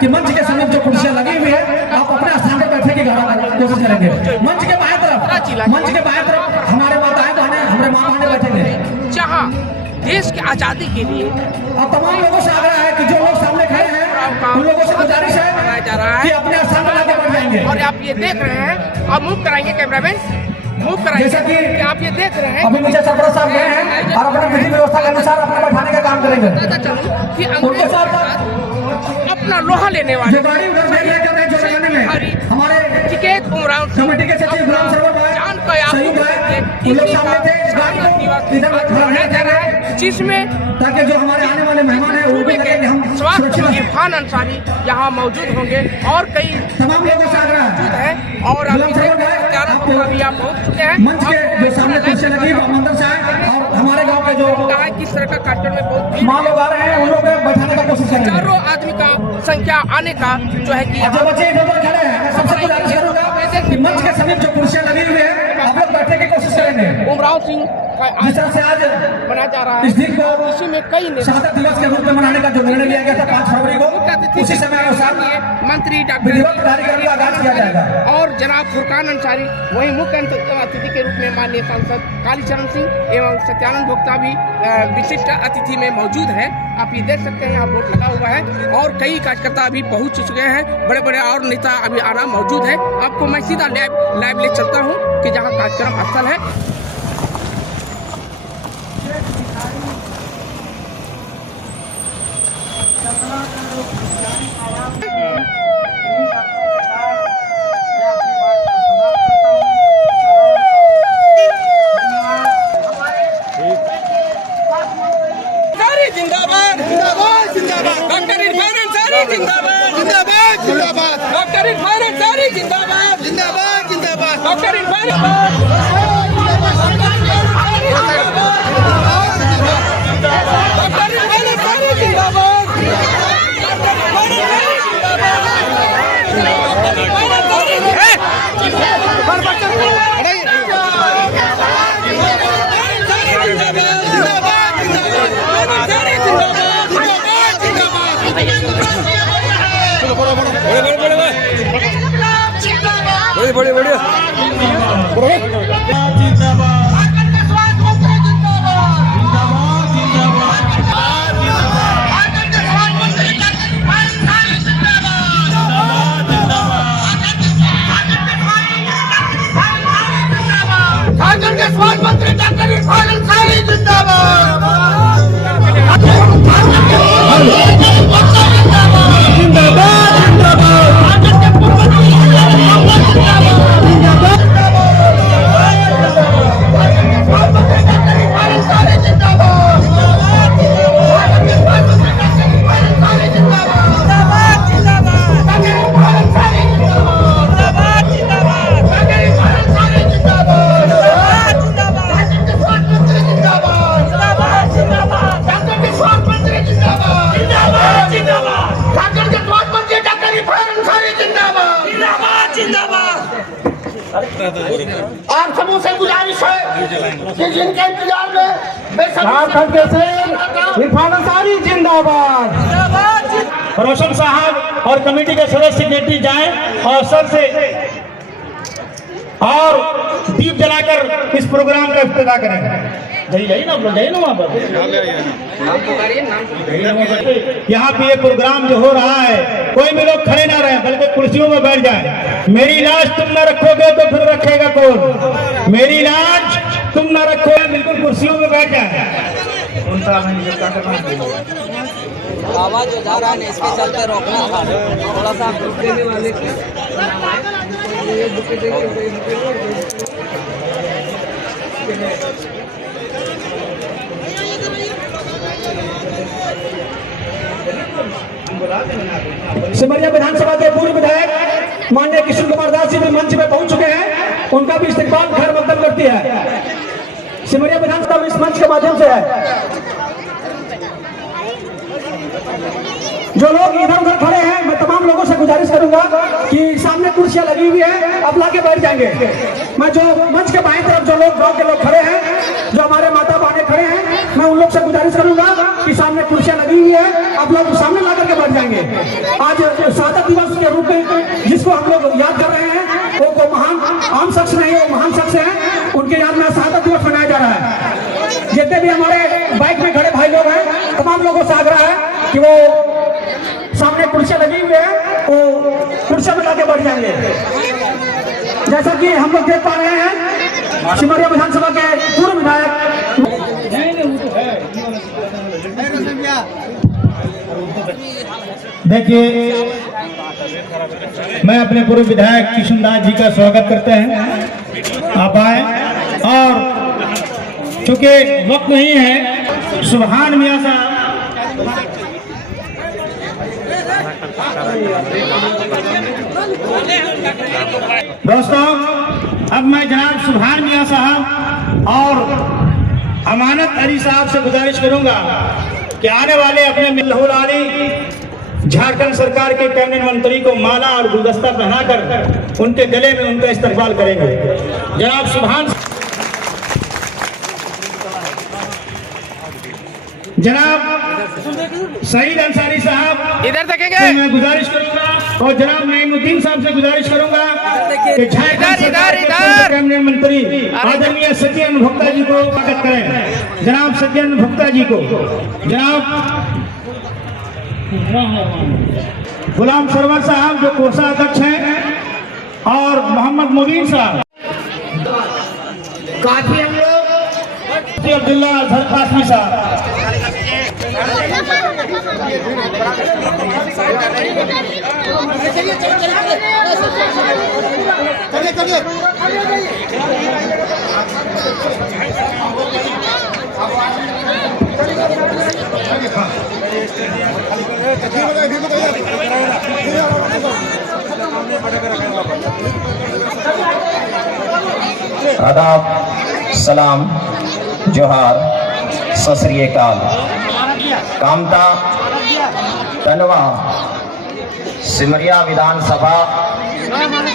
कि मंच के समीप जो कुर्सियां लगी हुई है आप अपने स्थान पर बैठने की कोशिश करेंगे। मंच के बाएं तरफ हमारे माताएं बहनें, हमारे माँ बहनें बैठेंगे। जहाँ देश की आजादी के लिए अब तमाम लोगों से आग्रह है कि जो लोग सामने खड़े हैं उन लोगों से गुजारिश है जा रहा कि है अपने स्थान पर आके बैठ जाएंगे। और आप ये देख रहे हैं, अब मूव कराएंगे कैमरामैन, मूव कराएंगे जैसा कि आप ये देख रहे हैं। अभी मुझे सरपंच साहब गए हैं और अपने विधि व्यवस्था के अनुसार अपने बैठाने का काम करेंगे। पता चलूं कि उनके अंग्रेजों साथ के साथ अपना लोहा लेने वाले जो गाड़ी उधर भेज रहे हैं जो लगाने में हमारे टिकट उमराव कमेटी के सचिव राम सरवर भाई जान का सही भाई उन लोग सामने थे इस गाड़ी को इधर बनाया जा रहा है, जिसमें ताकि जो हमारे आने वाले मेहमान हैं वो भी लगे कि हम स्वास्थ्य इरफान अंसारी यहाँ मौजूद होंगे और कई तमाम लोगों से आग्रह मौजूद है। और अभी अभी आप पहुँच चुके हैं। मंच के जो सामने कुर्सी लगी है मंदिर से और हमारे गांव के जो किस तरह का कार्यक्रम में बहुत माँ लोग आ रहे हैं उन लोग को बैठाने का कोशिश करेंगे। हजारों आदमी का संख्या आने का जो है कि जो बच्चे इधर उधर खड़े हैं सबसे गुजारिश करूंगा कि मंच के समीप जो कुर्सियां लगी हुई है आप लोग बैठने की कोशिश करेंगे। उमराव सिंह जिस तरह से आज बनाया जा रहा है, इस दिन को इसी में कई शहादत दिवस के रूप में मनाने का जो निर्णय लिया गया था 5 फरवरी को, उसी समय अनुसार मंत्री विधिवत कार्यक्रम का आगाज किया जाएगा। और जनाब फुरकान अंसारी वहीं मुख्य अतिथि के रूप में माननीय सांसद कालीचरण सिंह एवं सत्यानंद भोक्ता भी विशिष्ट अतिथि में मौजूद है। आप ये देख सकते हैं यहाँ बोर्ड लगा हुआ है और कई कार्यकर्ता अभी पहुंच चुके हैं, बड़े बड़े और नेता अभी आना मौजूद है। आपको मैं सीधा लाइव ले चलता हूँ कि जहाँ कार्यक्रम स्थल है। जिंदाबाद जिंदाबाद जिंदाबाद डॉक्टर इरफान अंसारी जिंदाबाद जिंदाबाद जिंदाबाद डॉक्टर इरफान अंसारी जिंदाबाद जिंदाबाद जिंदाबाद डॉक्टर इरफान बड़े बड़े झारखंड के स्वास्थ्य मंत्री डॉक्टर इरफान अंसारी जिंदाबाद आप सबों से गुजारिश है कि जिनके इंतजार में झारखंड के शेर इरफान अंसारी जिंदाबाद। रोशन साहब और कमेटी के सदस्य सेक्रेटरी जाएं और सर से और दीप जलाकर इस प्रोग्राम का इफ्तिताह करेंगे। जाइए ना जाइए ना वहाँ पर यहाँ पे ये प्रोग्राम जो हो रहा है कोई भी लोग खड़े ना रहे बल्कि कुर्सियों में बैठ जाए। मेरी लाज तुम न रखोगे तो फिर रखेगा कौन? मेरी लाज तुम न रखोगे, बिल्कुल कुर्सियों में बैठ जाए। आवाज जो जा रहा है इसके चलते रोकना था थोड़ा सा देने वाले सिमरिया विधानसभा के पूर्व विधायक माननीय किशोर कुमार दास जी भी मंच में पहुंच चुके हैं, उनका भी इस्तेमाल खैर मकदम करती है। सिमरिया विधानसभा इस मंच के माध्यम से है। जो लोग इधर उधर खड़े हैं मैं तमाम लोगों से गुजारिश करूंगा कि सामने कुर्सियां लगी हुई है, आप लाके बैठ जाएंगे। मैं जो मंच के बाएं तरफ जो लोग गांव के लोग खड़े हैं, जो हमारे माता बहनें खड़े हैं, मैं उन लोग से गुजारिश करूंगा कि सामने कुर्सियां लगी हुई है, आप लोग सामने ला करके बैठ जाएंगे। आज शहादत दिवस के रूप में जिसको हम लोग याद कर रहे हैं, वो महान आम शख्स नहीं, वो महान शख्स है, उनके याद में शहादत दिवस मनाया जा रहा है। जितने भी हमारे बाइक में खड़े भाई लोग हैं, तमाम लोगों से आग्रह है कि वो सामने कुर्सियां लगी हुई है, वो कुर्सियां में लाके बैठ जाएंगे। जैसा कि हम लोग देख पा रहे हैं, सिमरिया विधानसभा के पूर्व विधायक देखिए, मैं अपने पूर्व विधायक किशुनदास जी का स्वागत करते हैं। आप आए, और चूंकि वक्त नहीं है, सुभान मियां साहब दोस्तों, अब मैं जनाब सुभान मियां साहब और अमानत अली साहब से गुजारिश करूंगा कि आने वाले अपने मिल्लहुल आली झारखंड सरकार के कैबिनेट मंत्री को माला और गुलदस्ता पहनाकर उनके गले में उनका इस्तकबाल करेंगे। जनाब सुभान, जनाब सईद अंसारी साहब इधर देखेंगे, तो मैं गुजारिश करूंगा, और जनाब नईमुद्दीन साहब से गुजारिश करूंगा कि झारखंड सरकार के कैबिनेट मंत्री आदरणीय सत्येंद्र भोक्ता जी को स्वागत करें। जनाब सत्येंद्र भोक्ता जी को, जनाब गुलाम सरवर साहब जो कोषाध्यक्ष हैं, और मोहम्मद मुबीन साहब, काफी हम लोग, अब्दुल्ला अजहर कासमी साहब, आदाब, सलाम, जोहार, सत श्री अकाल। कामता टंडवा सिमरिया विधानसभा,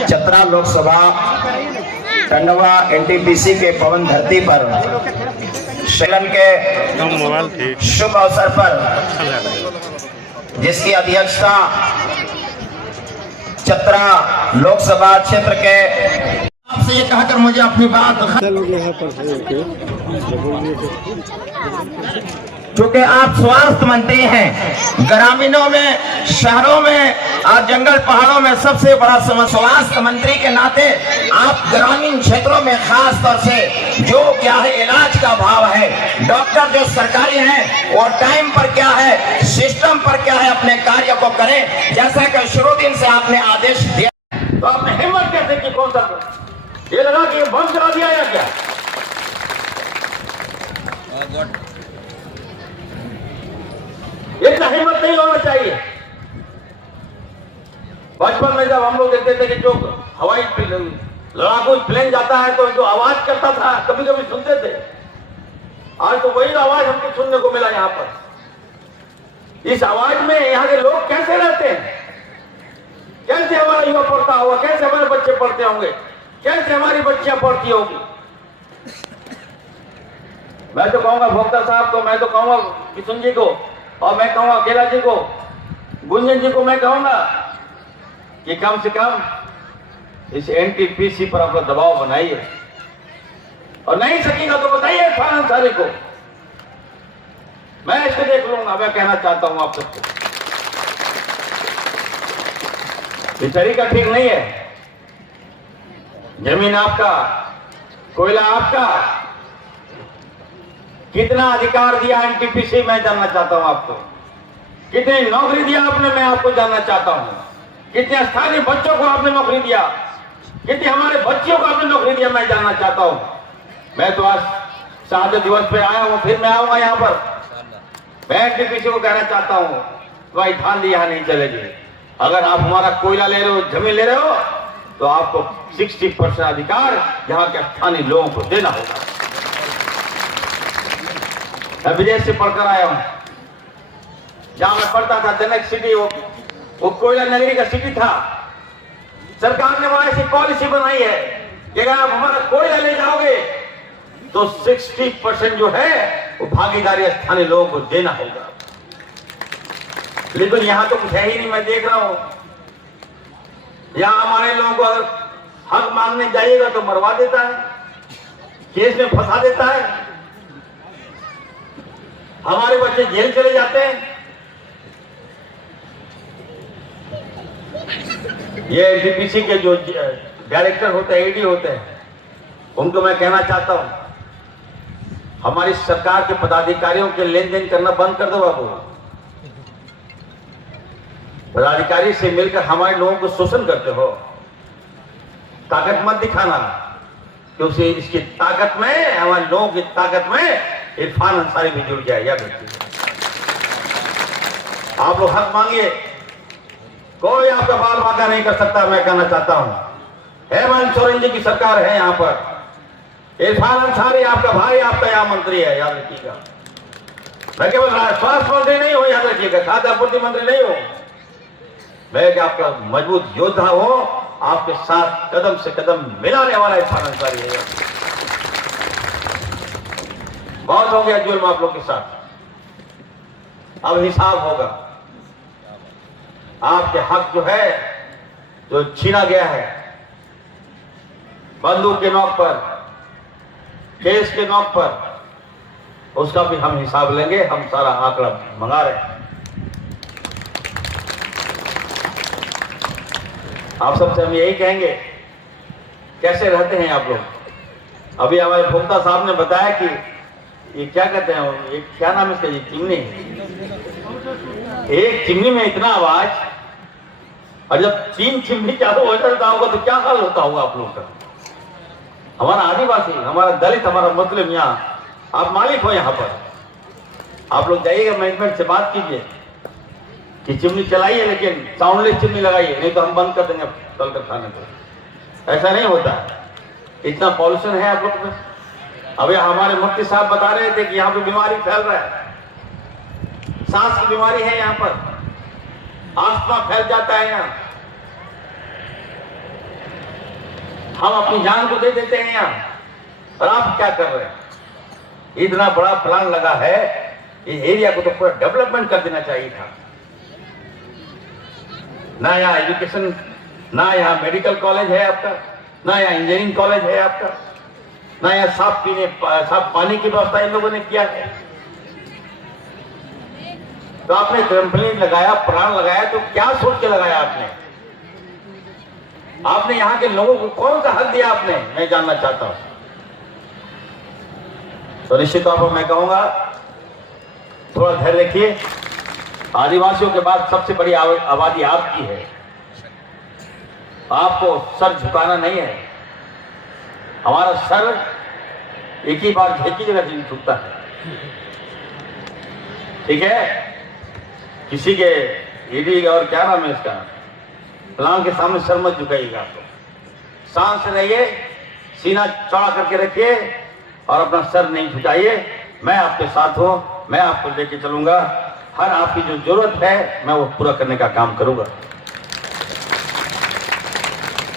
चतरा लोकसभा, टंडवा एनटीपीसी के पवन धरती पर शलन के शुभ अवसर पर, जिसकी अध्यक्षता चतरा लोकसभा क्षेत्र के, आपसे ये कहकर मुझे अपनी बात, क्योंकि आप स्वास्थ्य मंत्री हैं, ग्रामीणों में, शहरों में और जंगल पहाड़ों में सबसे बड़ा स्वास्थ्य मंत्री के नाते आप ग्रामीण क्षेत्रों में खास तौर से जो क्या है इलाज का अभाव है, डॉक्टर जो सरकारी हैं वो टाइम पर क्या है, सिस्टम पर क्या है, अपने कार्य को करें, जैसा कि शुरू दिन से आपने आदेश दिया। तो आपने हिम्मत कैसे की? कौन सा ये लगा कि बम चला दिया या क्या? इतना हिम्मत नहीं होना चाहिए। बचपन में जब हम लोग देखते थे कि जो हवाई लड़ाकू प्लेन जाता है तो जो आवाज करता था, कभी कभी सुनते थे। आज तो वही आवाज हमको सुनने को मिला यहाँ पर। इस आवाज में यहाँ के लोग कैसे रहते हैं, कैसे हमारा युवा पढ़ता होगा, कैसे हमारे बच्चे पढ़ते होंगे, कैसे हमारी बच्चियां पढ़ती होगी। मैं तो कहूंगा भोक्ता साहब को, मैं तो कहूंगा किशन जी को, और मैं कहूंगा केला जी को, गुंजन जी को, मैं कहूंगा कि कम से कम इस एनटीपीसी पर अपना दबाव बनाइए, और नहीं सकेगा तो बताइए इरफान अंसारी को, मैं इसको देख लूंगा। मैं कहना चाहता हूं आप सबको, ये तरीका ठीक नहीं है। जमीन आपका, कोयला आपका, कितना अधिकार दिया एनटीपीसी, मैं जानना चाहता हूं आपको। कितनी नौकरी दिया आपने, मैं आपको जानना चाहता हूं। कितने स्थानीय बच्चों को आपने नौकरी दिया, कितने हमारे बच्चियों को आपने नौकरी दिया, मैं जानना चाहता हूं। मैं तो आज शहादत दिवस पे आया हूं, फिर मैं आऊंगा यहाँ पर। मैं एनटीपीसी को कहना चाहता हूं, भाई धांधली यहाँ नहीं चलेगी। अगर आप हमारा कोयला ले रहे हो, जमीन ले रहे हो, तो आपको 60% अधिकार यहाँ के स्थानीय लोगों को देना होगा। मैं विदेश से पढ़कर आया हूं, जहां मैं पढ़ता था जनक सिटी, वो कोयला नगरी का सिटी था। सरकार ने वहां ऐसी पॉलिसी बनाई है कि अगर आप हमारा कोयला ले जाओगे तो 60% जो है वो भागीदारी स्थानीय लोगों को देना होगा। लेकिन यहां तो कुछ है ही नहीं। मैं देख रहा हूं यहां हमारे लोगों को अगर हक मांगने जाइएगा तो मरवा देता है, केस में फंसा देता है, हमारे बच्चे जेल चले जाते हैं। ये एनटीपीसी के जो डायरेक्टर होते हैं, एडी होते हैं, उनको मैं कहना चाहता हूं हमारी सरकार के पदाधिकारियों के लेन देन करना बंद कर दो बाबू। पदाधिकारी से मिलकर हमारे लोगों को शोषण करते हो। ताकत मत दिखाना, क्योंकि इसकी ताकत में, हमारे लोगों की ताकत में इरफान अंसारी भी जुड़ जाए। याद रखिए, आप लोग हक मांगिए, कोई आपका बाल बाका नहीं कर सकता। मैं कहना चाहता हूं हेमंत सोरेन जी की सरकार है यहाँ पर। इरफान अंसारी आपका भाई, आपका यहाँ मंत्री है, याद रखिएगा। मैं केवल स्वास्थ्य मंत्री नहीं हूं, याद रखिएगा, खाद्य आपूर्ति मंत्री नहीं हूं। मैं आपका मजबूत योद्धा हूं, आपके साथ कदम से कदम मिलाने वाला इरफान अंसारी है। बहुत हो गया जुल्म आप लोग के साथ, अब हिसाब होगा। आपके हक जो है, जो छीना गया है बंदूक के नोक पर, केस के नोक पर, उसका भी हम हिसाब लेंगे। हम सारा आंकड़ा मंगा रहे हैं। आप सबसे हम यही कहेंगे, कैसे रहते हैं आप लोग। अभी हमारे भोक्ता साहब ने बताया कि ये क्या कहते हैं, ये क्या नाम है इसका, ये चिमनी। एक चिमनी में इतना आवाज, और जब 3 चिमनी चालू हो जाता होगा तो क्या हाल होता होगा आप लोगों का। हमारा आदिवासी, हमारा दलित, हमारा मुस्लिम, यहाँ आप मालिक हो। यहाँ पर आप लोग जाइएगा, मैनेजमेंट से बात कीजिए कि चिमनी चलाइए, लेकिन साउंडलेस चिमनी लगाइए, नहीं तो हम बंद कर देंगे कल कर खाने को। ऐसा नहीं होता, इतना पॉल्यूशन है आप लोग में। अभी हमारे मुफ्ती साहब बता रहे थे कि यहाँ पे बीमारी फैल रहा है, सांस की बीमारी है यहाँ पर, आस्थमा फैल जाता है यहाँ। हम अपनी जान को दे देते हैं यहाँ, और आप क्या कर रहे हैं। इतना बड़ा प्लान लगा है, इस एरिया को तो पूरा डेवलपमेंट कर देना चाहिए था। ना यहाँ एजुकेशन, ना यहाँ मेडिकल कॉलेज है आपका, ना यहाँ इंजीनियरिंग कॉलेज है आपका, ना यहाँ साफ पानी की व्यवस्था इन लोगों ने किया है। तो आपने कंप्लेंट लगाया, प्लान लगाया, तो क्या सोच के लगाया आपने। आपने यहाँ के लोगों को कौन सा हक दिया आपने, मैं जानना चाहता हूं। तो निश्चित तौर पर मैं कहूंगा थोड़ा धैर्य रखिए। आदिवासियों के बाद सबसे बड़ी आबादी आपकी है, आपको सर झुकाना नहीं है। हमारा सर एक ही बार एक ही जगह से झुकता है, ठीक है। किसी के ईडी और क्या नाम है इसका, प्लान के सामने सर मत झुकाइएगा। आपको शांत से रहिए, सीना चौड़ा करके रखिए और अपना सर नहीं झुकाइए। मैं आपके साथ हूं, मैं आपको लेके चलूंगा। हर आपकी जो जरूरत है मैं वो पूरा करने का काम करूंगा।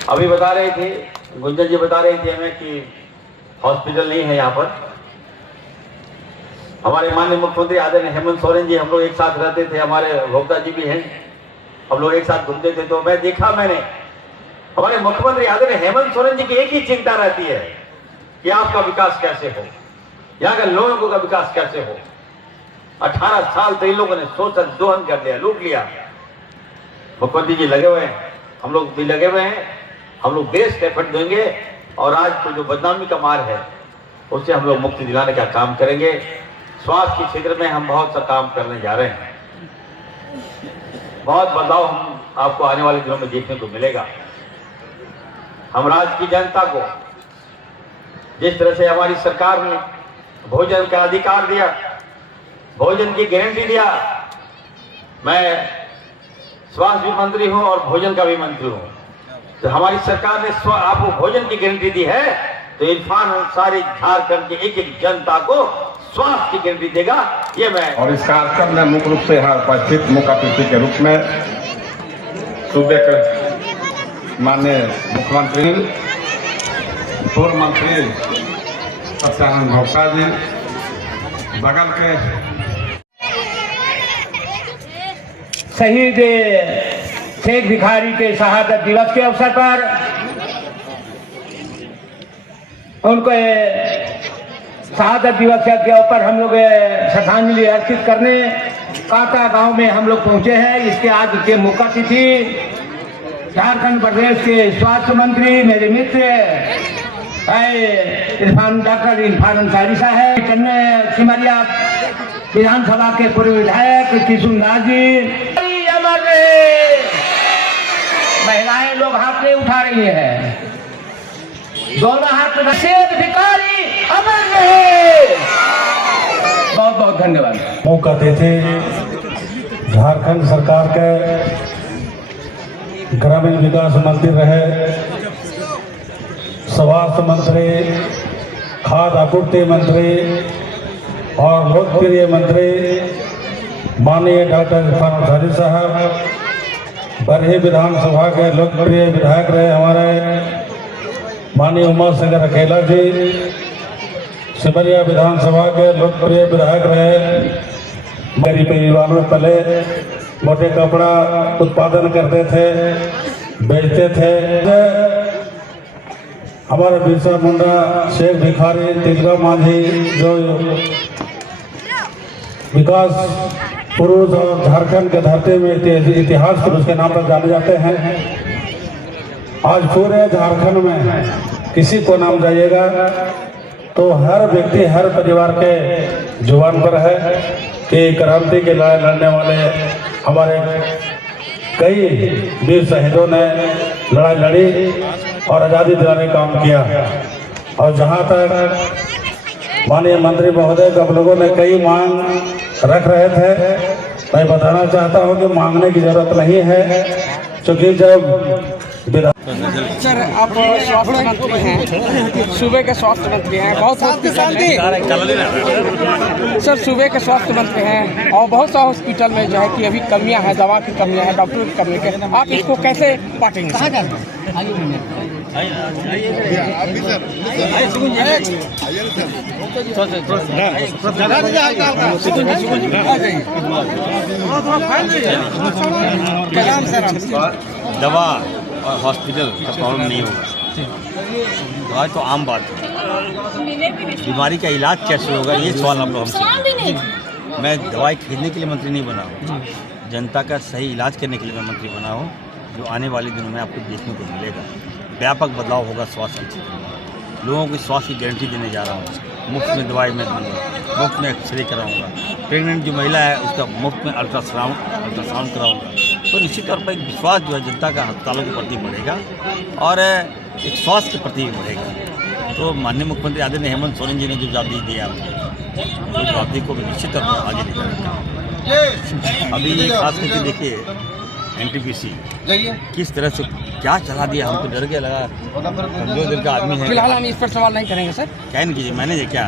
अभी बता रहे थे, गुंजन जी बता रही थी हमें कि हॉस्पिटल नहीं है यहाँ पर। हमारे माननीय मुख्यमंत्री आदरणीय हेमंत सोरेन जी, हम लोग एक साथ रहते थे, हमारे भोक्ता जी भी हैं, हम लोग एक साथ घूमते थे। तो मैंने हमारे मुख्यमंत्री आदरणीय हेमंत सोरेन जी की एक ही चिंता रहती है कि आपका विकास कैसे हो, यहाँ के लोगों का विकास कैसे हो। 18 साल तो इन लोगों ने शोषण दोहन कर लिया, लूट लिया। मुख्यमंत्री जी लगे हुए हैं, हम लोग भी लगे हुए हैं। हम लोग देश के एफर्ट देंगे और आज तो जो बदनामी का मार है उससे हम लोग मुक्ति दिलाने का काम करेंगे। स्वास्थ्य के क्षेत्र में हम बहुत सा काम करने जा रहे हैं। बहुत बदलाव हम आपको आने वाले दिनों में देखने को मिलेगा। हम राज्य की जनता को जिस तरह से हमारी सरकार ने भोजन का अधिकार दिया, भोजन की गारंटी दिया, मैं स्वास्थ्य भी मंत्री हूं और भोजन का भी मंत्री हूं, तो हमारी सरकार ने आपको भोजन की गारंटी दी है, तो इरफान अंसारी झारखंड के एक एक जनता को स्वास्थ्य की गारंटी देगा। ये मैं और इस कार्यक्रम में मुख्य रूप से यहाँ उपस्थित मुख्य अतिथि के रूप में सूबे के माननीय मुख्यमंत्री, पूर्व मंत्री सत्यानंद भोक्ता जी, बगल के शहीद शेख भिखारी के शहादत दिवस के अवसर पर उनको शहादत दिवस के ऊपर हम लोग श्रद्धांजलि अर्पित करने कांटा गांव में हम लोग पहुंचे हैं। इसके आज के मुख्य अतिथि झारखंड प्रदेश के स्वास्थ्य मंत्री मेरे मित्र डॉक्टर इरफान अंसारी साहब, चन्नई सिमरिया विधानसभा के पूर्व विधायक किशुनदास जी, महिलाएं लोग हाथ में उठा रही हैं, दोनों हाथ शेख भिखारी अमर रहे। बहुत बहुत धन्यवाद। मुख्य अतिथि झारखंड सरकार के ग्रामीण विकास मंत्री रहे, स्वास्थ्य मंत्री, खाद्य आपूर्ति मंत्री और लोकप्रिय मंत्री माननीय डॉक्टर इरफान अंसारी साहब, बरही विधानसभा के लोकप्रिय विधायक रहे हमारे माननीय उमा शंकर अकेला जी, सिमरिया विधानसभा के लोकप्रिय विधायक रहे, मेरी परिवार में पहले मोटे कपड़ा उत्पादन करते थे, बेचते थे। हमारे बिरसा मुंडा, शेख भिखारी, तिलका मांझी जो विकास पुरुष और झारखंड के धरती में इतिहास पुरुष के नाम पर जाने जाते हैं। आज पूरे झारखंड में किसी को नाम जाइएगा तो हर व्यक्ति, हर परिवार के जुबान पर है कि क्रांति के लड़ाई लड़ने वाले हमारे कई वीर शहीदों ने लड़ाई लड़ी और आज़ादी दिलाने का काम किया। और जहाँ तक माननीय मंत्री महोदय को आप लोगों ने कई मांग रख रहे थे, मैं बताना चाहता हूँ कि मांगने की जरूरत नहीं है, क्योंकि जब सर आप स्वास्थ्य मंत्री हैं, सूबे के स्वास्थ्य मंत्री हैं, बहुत हॉस्पिटल में सर सूबे के स्वास्थ्य मंत्री हैं और बहुत सा हॉस्पिटल में जो है कि अभी कमियां हैं, दवा की कमियां हैं, डॉक्टर की कमी है, आप इसको कैसे पाटेंगे? दवा और हॉस्पिटल का प्रॉब्लम नहीं होगा, दवा तो आम बात है। बीमारी का इलाज कैसे होगा, ये सवाल आप लोग हमसे। मैं दवाई खरीदने के लिए मंत्री नहीं बना हूँ, जनता का सही इलाज करने के लिए मैं मंत्री बना हूँ, जो आने वाले दिनों में आपको देखने को मिलेगा। व्यापक बदलाव होगा स्वास्थ्य क्षेत्र में। लोगों को स्वास्थ्य की गारंटी देने जा रहा हूँ, मुफ्त में दवाई मैं दूँगा, मुफ्त में एक्सरे कराऊँगा, प्रेगनेंट जो महिला है उसका मुफ्त में अल्ट्रासाउंड कराऊँगा। तो निश्चित तौर पर एक विश्वास जो है जनता का अस्पतालों के प्रति बढ़ेगा और एक स्वास्थ्य के प्रति बढ़ेगा। तो माननीय मुख्यमंत्री आदरणीय हेमंत सोरेन जी ने जो जवाबदेही दिया हमको, तो जवाबदेही को भी निश्चित तौर पर आगे लेकर रखा। अभी खास करके देखिए NTPC किस तरह से क्या चला दिया, हमको डर गया, लगा कमजोर दिल का आदमी है। फिलहाल हम इस पर सवाल नहीं करेंगे सर, क्या नहीं कीजिए, मैंने क्या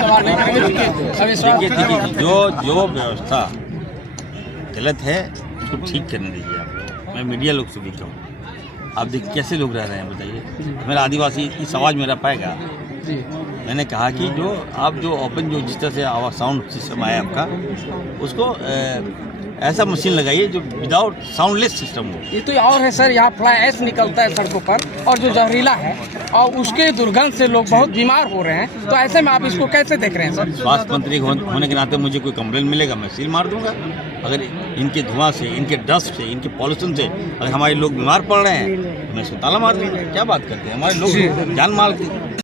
सवाल नहीं करेंगे। देखिए जो व्यवस्था गलत है उसको ठीक करने दीजिए। आप मैं मीडिया लोग से भी कहूँ, आप देखिए कैसे लोग रह रहे हैं बताइए। मेरा आदिवासी इस आवाज़ में रह पाएगा? मैंने कहा कि जो आप जो ओपन जो जिस तरह से आवाज साउंड सिस्टम आया आपका, उसको ऐसा मशीन लगाइए जो विदाउट साउंडलेस सिस्टम हो। ये तो और है सर, यहाँ फ्लाई ऐश निकलता है सड़कों पर और जो जहरीला है और उसके दुर्गंध से लोग बहुत बीमार हो रहे हैं, तो ऐसे में आप इसको कैसे देख रहे हैं सर? स्वास्थ्य मंत्री होने के नाते मुझे कोई कंप्लेंट मिलेगा मैं सील मार दूंगा। अगर इनके धुआं से, इनके डस्ट से, इनके पॉल्यूशन से अगर हमारे लोग बीमार पड़ रहे हैं तो मैं इसको ताला मार दूंगा। क्या बात करते हैं, हमारे लोग जान माल